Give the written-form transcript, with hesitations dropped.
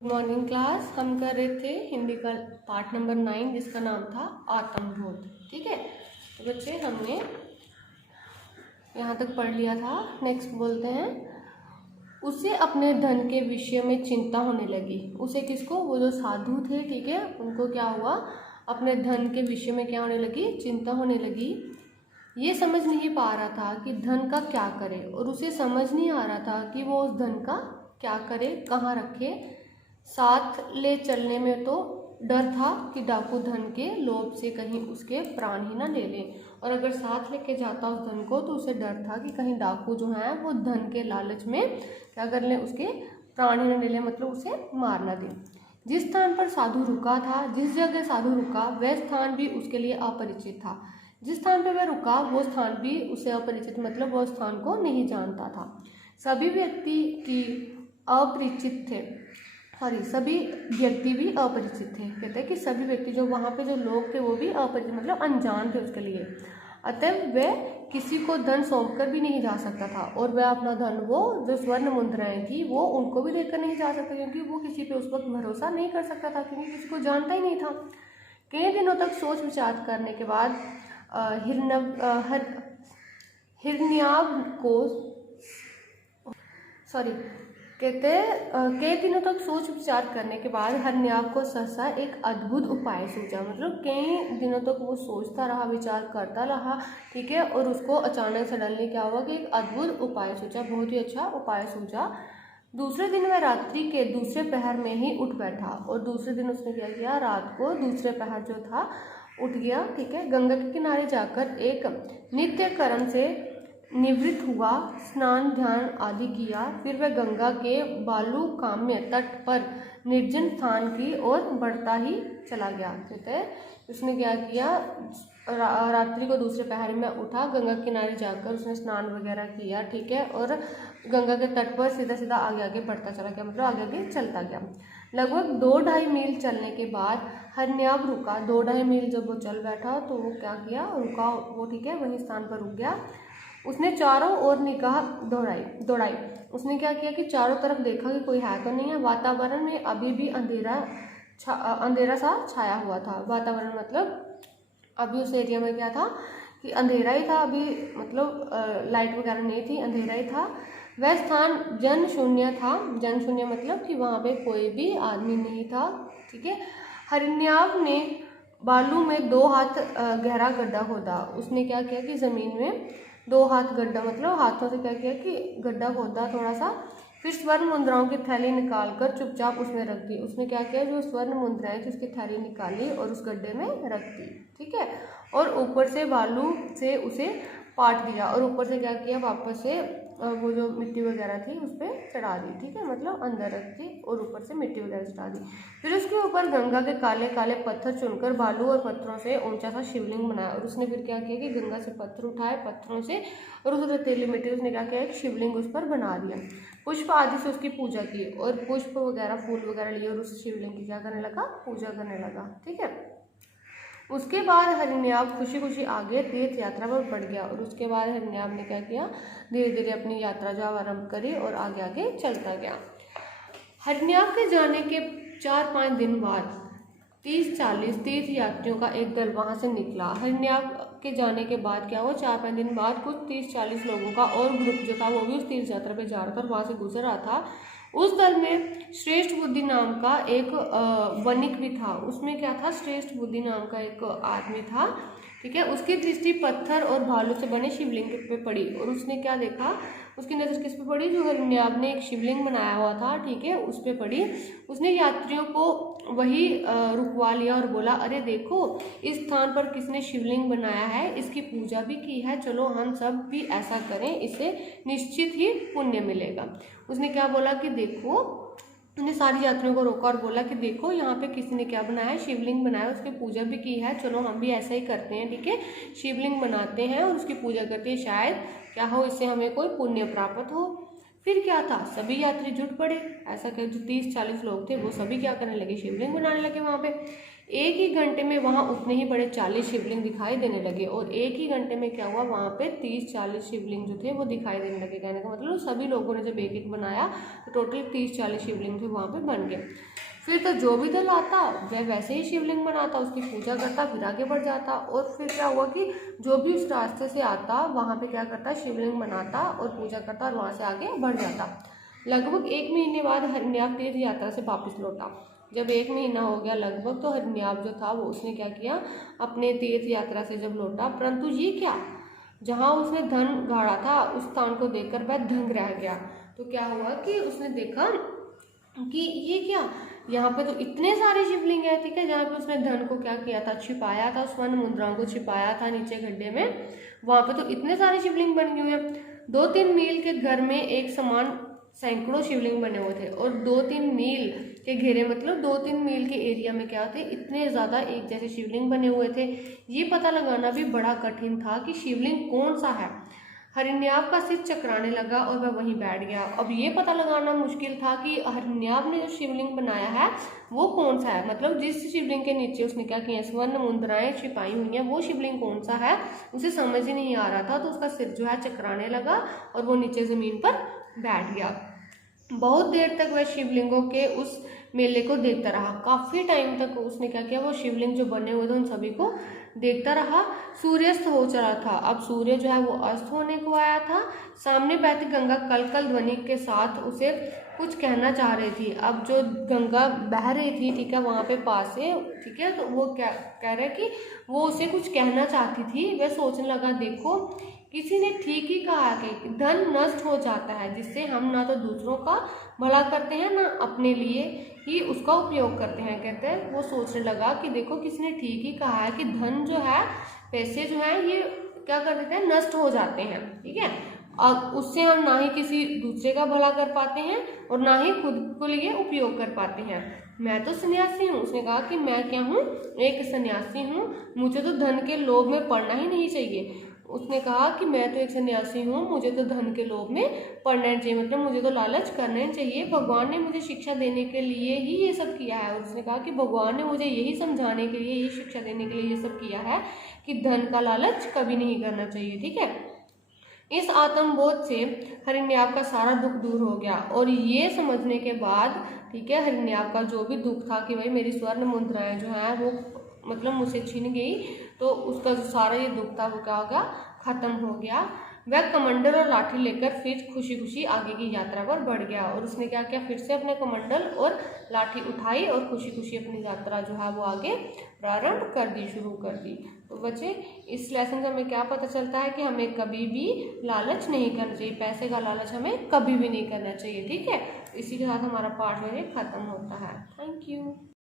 Good morning class. हम कर रहे थे हिंदी का पार्ट नंबर 9 जिसका नाम था आत्मबोध। ठीक है, तो बच्चे हमने यहाँ तक पढ़ लिया था। नेक्स्ट बोलते हैं, उसे अपने धन के विषय में चिंता होने लगी। उसे किसको? वो जो साधु थे, ठीक है, उनको क्या हुआ? अपने धन के विषय में क्या होने लगी? चिंता होने लगी। ये समझ नहीं पा रहा था कि धन का क्या करे, और उसे समझ नहीं आ रहा था कि वो उस धन का क्या करे, कहाँ रखे। साथ ले चलने में तो डर था कि डाकू धन के लोभ से कहीं उसके प्राण ही ना ले लें, और अगर साथ लेके जाता उस धन को तो उसे डर था कि कहीं डाकू जो है वो धन के लालच में क्या कर ले, उसके प्राण ही ना ले लें, मतलब उसे मार ना दें। जिस स्थान पर साधु रुका था, जिस जगह साधु रुका, वह स्थान भी उसके लिए अपरिचित था। जिस स्थान पर वह रुका वो स्थान भी उसे अपरिचित, मतलब वह स्थान को नहीं जानता था। सभी व्यक्ति की अपरिचित थे, सभी व्यक्ति भी अपरिचित थे। कहते हैं कि सभी व्यक्ति जो वहाँ पे जो लोग थे वो भी अपरिचित, मतलब अनजान थे उसके लिए। अतः वह किसी को धन सौंप कर भी नहीं जा सकता था, और वह अपना धन, वो जो स्वर्ण मुद्राएं थी वो उनको भी देकर नहीं जा सकता, क्योंकि वो किसी पे उस वक्त भरोसा नहीं कर सकता था, क्योंकि किसी को जानता ही नहीं था। कई दिनों तक सोच विचार करने के बाद हिरण्याव को कई दिनों तक सोच विचार करने के बाद हिरण्याव को सहसा एक अद्भुत उपाय सूझा। मतलब कई दिनों तक वो सोचता रहा, विचार करता रहा, ठीक है, और उसको अचानक सडनली क्या हुआ कि एक अद्भुत उपाय सूझा, बहुत ही अच्छा उपाय सूझा। दूसरे दिन वह रात्रि के दूसरे पहर में ही उठ बैठा, और दूसरे दिन उसने क्या किया, रात को दूसरे पहर जो था उठ गया, ठीक है, गंगा के किनारे जाकर एक नित्य कर्म से निवृत्त हुआ, स्नान ध्यान आदि किया। फिर वह गंगा के बालू काम्य तट पर निर्जन स्थान की ओर बढ़ता ही चला गया। कहते हैं उसने क्या किया, रात्रि को दूसरे पहर में उठा, गंगा के किनारे जाकर उसने स्नान वगैरह किया, ठीक है, और गंगा के तट पर सीधा सीधा आगे आगे बढ़ता चला गया, मतलब आगे आगे चलता गया। लगभग 2-2.5 मील चलने के बाद हिरण्याव रुका। 2-2.5 मील जब वो चल बैठा तो वो क्या किया, रुका वो, ठीक है, वही स्थान पर रुक गया। उसने चारों ओर निगाह दौड़ाई। उसने क्या किया कि चारों तरफ देखा कि कोई है तो नहीं है। वातावरण में अभी भी अंधेरा सा छाया हुआ था। वातावरण मतलब अभी उस एरिया में क्या था कि अंधेरा ही था, अभी मतलब लाइट वगैरह नहीं थी, अंधेरा ही था। वह स्थान जन शून्य था। जन शून्य मतलब कि वहाँ पे कोई भी आदमी नहीं था, ठीक है। हिरण्याव ने बालू में 2 हाथ गहरा गड्ढा खोदा। उसने क्या किया कि जमीन में 2 हाथ गड्ढा, मतलब हाथों से क्या किया कि गड्ढा खोदा थोड़ा सा। फिर स्वर्ण मुद्राओं की थैली निकालकर चुपचाप उसमें रख दी। उसने क्या किया, जो स्वर्ण मुद्राएं थी उसकी थैली निकाली और उस गड्ढे में रख दी, ठीक है, और ऊपर से बालू से उसे पाट दिया, और ऊपर से क्या किया, वापस से वो जो मिट्टी वगैरह थी उस पर चढ़ा दी, ठीक है, मतलब अंदर रख दी और ऊपर से मिट्टी वगैरह चढ़ा दी। फिर उसके ऊपर गंगा के काले काले पत्थर चुनकर बालू और पत्थरों से ऊंचा सा शिवलिंग बनाया। और उसने फिर क्या किया कि गंगा से पत्थर उठाए, पत्थरों से, और उस रेतीली मिट्टी उसने क्या किया, एक शिवलिंग उस पर बना दिया। पुष्प आदि से उसकी पूजा की, और पुष्प वगैरह फूल वगैरह लिए और उस शिवलिंग की क्या करने लगा, पूजा करने लगा, ठीक है। उसके बाद हिरण्याव खुशी खुशी आगे तीर्थ यात्रा पर बढ़ गया, और उसके बाद हिरण्याव ने क्या किया, धीरे धीरे अपनी यात्रा जो आरंभ करी और आगे आगे चलता गया। हिरण्याव के जाने के 4-5 दिन बाद 30-40 तीर्थ यात्रियों का एक दल वहां से निकला। हिरण्याव के जाने के बाद क्या हुआ, 4-5 दिन बाद कुछ 30-40 लोगों का और ग्रुप जो था वो भी उस तीर्थ यात्रा पे जा रहा था और वहां से गुजर रहा था। उस दल में श्रेष्ठ बुद्धि नाम का एक वणिक भी था। उसमें क्या था, श्रेष्ठ बुद्धि नाम का एक आदमी था, ठीक है। उसकी दृष्टि पत्थर और भालू से बने शिवलिंग पे पड़ी, और उसने क्या देखा, उसकी नज़र किस पे पड़ी, जो हिरण्याव ने एक शिवलिंग बनाया हुआ था, ठीक है, उस पे पड़ी। उसने यात्रियों को वही रुकवा लिया और बोला, अरे देखो इस स्थान पर किसने शिवलिंग बनाया है, इसकी पूजा भी की है, चलो हम सब भी ऐसा करें, इससे निश्चित ही पुण्य मिलेगा। उसने क्या बोला कि देखो, उसने सारी यात्रियों को रोका और बोला कि देखो यहाँ पे किसी ने क्या बनाया है, शिवलिंग बनाया, उसकी पूजा भी की है, चलो हम भी ऐसा ही करते हैं, ठीक है, शिवलिंग बनाते हैं और उसकी पूजा करते हैं, शायद क्या हो, इससे हमें कोई पुण्य प्राप्त हो। फिर क्या था, सभी यात्री जुट पड़े। ऐसा कह जो 30-40 लोग थे वो सभी क्या करने लगे, शिवलिंग बनाने लगे वहाँ पे। एक ही घंटे में वहाँ उतने ही बड़े 40 शिवलिंग दिखाई देने लगे, और एक ही घंटे में क्या हुआ, वहाँ पे 30-40 शिवलिंग जो थे वो दिखाई देने लगे। कहने का मतलब सभी लोगों ने जब एक एक बनाया तो टोटल 30-40 शिवलिंग थे वहाँ पे बन गए। फिर तो जो भी दल आता वह वैसे ही शिवलिंग बनाता, उसकी पूजा करता, फिर आगे बढ़ जाता। और फिर क्या हुआ कि जो भी उस रास्ते से आता वहाँ पे क्या करता, शिवलिंग बनाता और पूजा करता और वहाँ से आगे बढ़ जाता। लगभग 1 महीने बाद हरिन्याव तीर्थ यात्रा से वापस लौटा। जब 1 महीना हो गया लगभग, तो हरिन्याव जो था वो उसने क्या किया, अपने तीर्थ यात्रा से जब लौटा, परंतु ये क्या, जहाँ उसने धन गाड़ा था उस स्थान को देखकर वह दंग रह गया। तो क्या हुआ कि उसने देखा कि ये क्या, यहाँ पे तो इतने सारे शिवलिंग है, ठीक है, जहाँ पे उसने धन को क्या किया था, छिपाया था, स्वर्ण मुद्राओं को छिपाया था नीचे गड्ढे में, वहाँ पे तो इतने सारे शिवलिंग बन गए हैं। 2-3 मील के घर में एक समान सैकड़ों शिवलिंग बने हुए थे, और 2-3 मील के घेरे मतलब 2-3 मील के एरिया में क्या थे, इतने ज़्यादा एक जैसे शिवलिंग बने हुए थे। ये पता लगाना भी बड़ा कठिन था कि शिवलिंग कौन सा है। हरिन्याव का सिर चकराने लगा और वह वहीं बैठ गया। अब ये पता लगाना मुश्किल था कि हरिन्याव ने जो शिवलिंग बनाया है वो कौन सा है, मतलब जिस शिवलिंग के नीचे उसने क्या किया, स्वर्ण मुद्राएं छिपाई हुई हैं, वो शिवलिंग कौन सा है उसे समझ ही नहीं आ रहा था। तो उसका सिर जो है चकराने लगा और वो नीचे ज़मीन पर बैठ गया। बहुत देर तक वह शिवलिंगों के उस मेले को देखता रहा। काफ़ी टाइम तक उसने क्या किया, वो शिवलिंग जो बने हुए थे उन सभी को देखता रहा। सूर्यास्त हो चला था, अब सूर्य जो है वो अस्त होने को आया था। सामने बहती गंगा कल ध्वनि के साथ उसे कुछ कहना चाह रही थी। अब जो गंगा बह रही थी, ठीक है, वहाँ पे पास है, ठीक है, तो वो क्या कह रहे कि वो उसे कुछ कहना चाहती थी। वह सोचने लगा, देखो किसी ने ठीक ही कहा है कि धन नष्ट हो जाता है, जिससे हम ना तो दूसरों का भला करते हैं ना अपने लिए ही उसका उपयोग करते हैं। कहते हैं वो सोचने लगा कि देखो किसी ने ठीक ही कहा है कि धन जो है, पैसे जो है, ये क्या कर देते हैं, नष्ट हो जाते हैं, ठीक है, और उससे हम ना ही किसी दूसरे का भला कर पाते हैं और ना ही खुद को लिए उपयोग कर पाते हैं। मैं तो सन्यासी हूँ, उसने कहा कि मैं क्या हूँ, एक सन्यासी हूँ, मुझे तो धन के लोभ में पड़ना ही नहीं चाहिए। उसने कहा कि मैं तो एक सन्यासी हूँ, मुझे तो धन के लोभ में पड़ना नहीं चाहिए, मतलब मुझे तो लालच करना ही चाहिए। भगवान ने मुझे शिक्षा देने के लिए ही ये सब किया है। और उसने कहा कि भगवान ने मुझे यही समझाने के लिए, यही शिक्षा देने के लिए ये सब किया है कि धन का लालच कभी नहीं करना चाहिए, ठीक है। इस आत्मबोध से हरिन्याव का सारा दुख दूर हो गया, और ये समझने के बाद, ठीक है, हरिन्याव का जो भी दुख था कि भाई मेरी स्वर्ण मुद्राएं जो हैं वो मतलब मुझसे छिन गई, तो उसका जो सारा ये दुख था वो क्या हो गया, खत्म हो गया। वह कमंडल और लाठी लेकर फिर खुशी खुशी आगे की यात्रा पर बढ़ गया। और उसने क्या किया, फिर से अपने कमंडल और लाठी उठाई और खुशी खुशी अपनी यात्रा जो है वो आगे प्रारंभ कर दी, शुरू कर दी। तो बच्चे, इस लेसन से हमें क्या पता चलता है कि हमें कभी भी लालच नहीं करना चाहिए, पैसे का लालच हमें कभी भी नहीं करना चाहिए, ठीक है। इसी के साथ हमारा पाठ जो है खत्म होता है। Thank you.